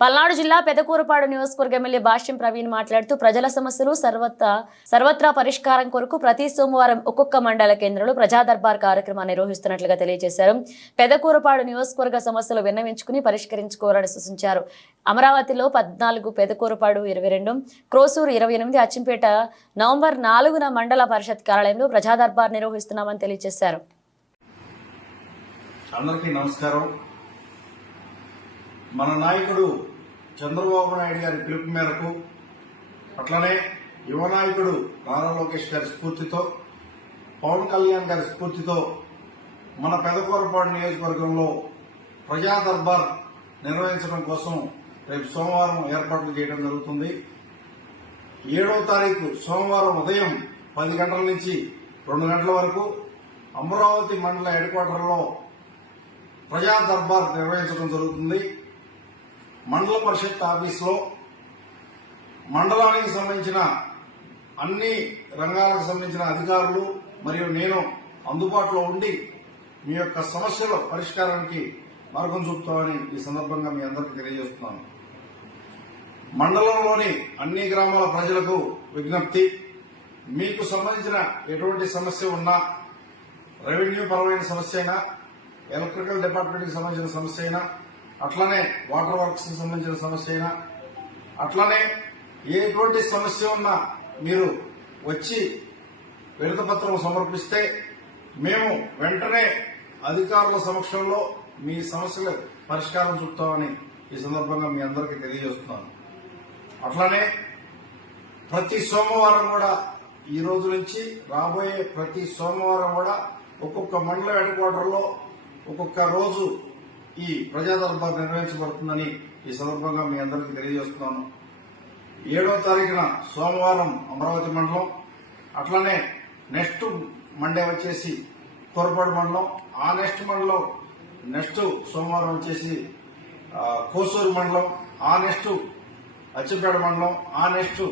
పల్నాడు జిల్లా పెదకూరపాడు నియోజకవర్గ ఎమ్మెల్యే భాష్యం ప్రవీణ్ మాట్లాడుతూ ప్రజల సమస్యలు సర్వత్రా సర్వత్రా పరిష్కారం కొరకు ప్రతి సోమవారం ఒక్కొక్క మండల కేంద్రంలో ప్రజా దర్బార్ కార్యక్రమాన్ని నిర్వహిస్తున్నట్లుగా తెలియజేశారు. పెదకూరపాడు నియోజకవర్గ సమస్యలు విన్నవించుకుని పరిష్కరించుకోవాలని సూచించారు. అమరావతిలో పద్నాలుగు పెదకూరపాడు ఇరవై రెండు క్రోసూరు ఇరవై ఎనిమిది అచ్చంపేట నవంబర్ నాలుగున మండల పరిషత్ కార్యాలయంలో ప్రజా దర్బార్ నిర్వహిస్తున్నామని తెలియజేశారు. అందరికీ నమస్కారం. మన నాయకుడు చంద్రబాబు నాయుడు గారి పిలుపు మేరకు అట్లనే యువ నాయకుడు నారా లోకేష్ గారి స్ఫూర్తితో పవన్ కళ్యాణ్ గారి స్ఫూర్తితో మన పెదకూరపాడు నియోజకవర్గంలో ప్రజా దర్బార్ నిర్వహించడం కోసం రేపు సోమవారం ఏర్పాట్లు చేయడం జరుగుతుంది. ఏడవ తారీఖు సోమవారం ఉదయం పది గంటల నుంచి రెండు గంటల వరకు అమరావతి మండల హెడ్ క్వార్టర్లో ప్రజా దర్బార్ నిర్వహించడం జరుగుతుంది. మండల పరిషత్ ఆఫీసులో మండలానికి సంబంధించిన అన్ని రంగాలకు సంబంధించిన అధికారులు మరియు నేను అందుబాటులో ఉండి మీ యొక్క సమస్యల పరిష్కారానికి మార్గం చూపుతామని ఈ సందర్భంగా మీ అందరికీ తెలియజేస్తున్నాను. మండలంలోని అన్ని గ్రామాల ప్రజలకు విజ్ఞప్తి మీకు సంబంధించిన ఎటువంటి సమస్య ఉన్నా రెవెన్యూ పరమైన సమస్య అయినా ఎలక్ట్రికల్ డిపార్ట్మెంట్కి సంబంధించిన సమస్య అయినా అట్లనే వాటర్ వర్క్స్ సంబంధించిన సమస్య అయినా అట్లనే ఎటువంటి సమస్య ఉన్నా మీరు వచ్చి విడతపత్రం సమర్పిస్తే మేము వెంటనే అధికారుల సమక్షంలో మీ సమస్యలు పరిష్కారం చూపుతామని ఈ సందర్భంగా మీ అందరికీ తెలియజేస్తున్నాను. అట్లనే ప్రతి సోమవారం కూడా ఈ రోజు నుంచి రాబోయే ప్రతి సోమవారం కూడా ఒక్కొక్క మండల హెడ్ క్వార్టర్లో ఒక్కొక్క రోజు ఈ ప్రజా దర్బార్ నిర్వహించబడుతుందని ఈ సందర్భంగా మీ అందరికీ తెలియజేస్తున్నాను. ఏడో తారీఖున సోమవారం అమరావతి మండలం అట్లనే నెక్స్ట్ మండే వచ్చేసి కోరపాడు మండలం ఆ నెక్స్ట్ మండలం నెక్స్ట్ సోమవారం వచ్చేసి కోసూరు మండలం ఆ నెక్స్ట్ అచ్చిపేట మండలం ఆ నెక్స్ట్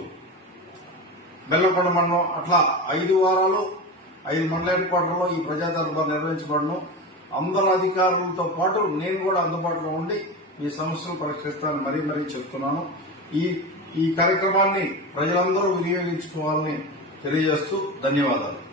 బెల్లకొండ మండలం అట్లా ఐదు వారాలు ఐదు మండల హెడ్ క్వార్టర్లో ఈ ప్రజా దర్బార్ నిర్వహించబడను. అందరు అధికారులతో పాటు నేను కూడా అందుబాటులో ఉండి మీ సమస్యలు పరిష్కరిస్తానని మరీ మరీ చెప్తున్నాను. ఈ ఈ కార్యక్రమాన్ని ప్రజలందరూ వినియోగించుకోవాలని తెలియజేస్తూ ధన్యవాదాలు.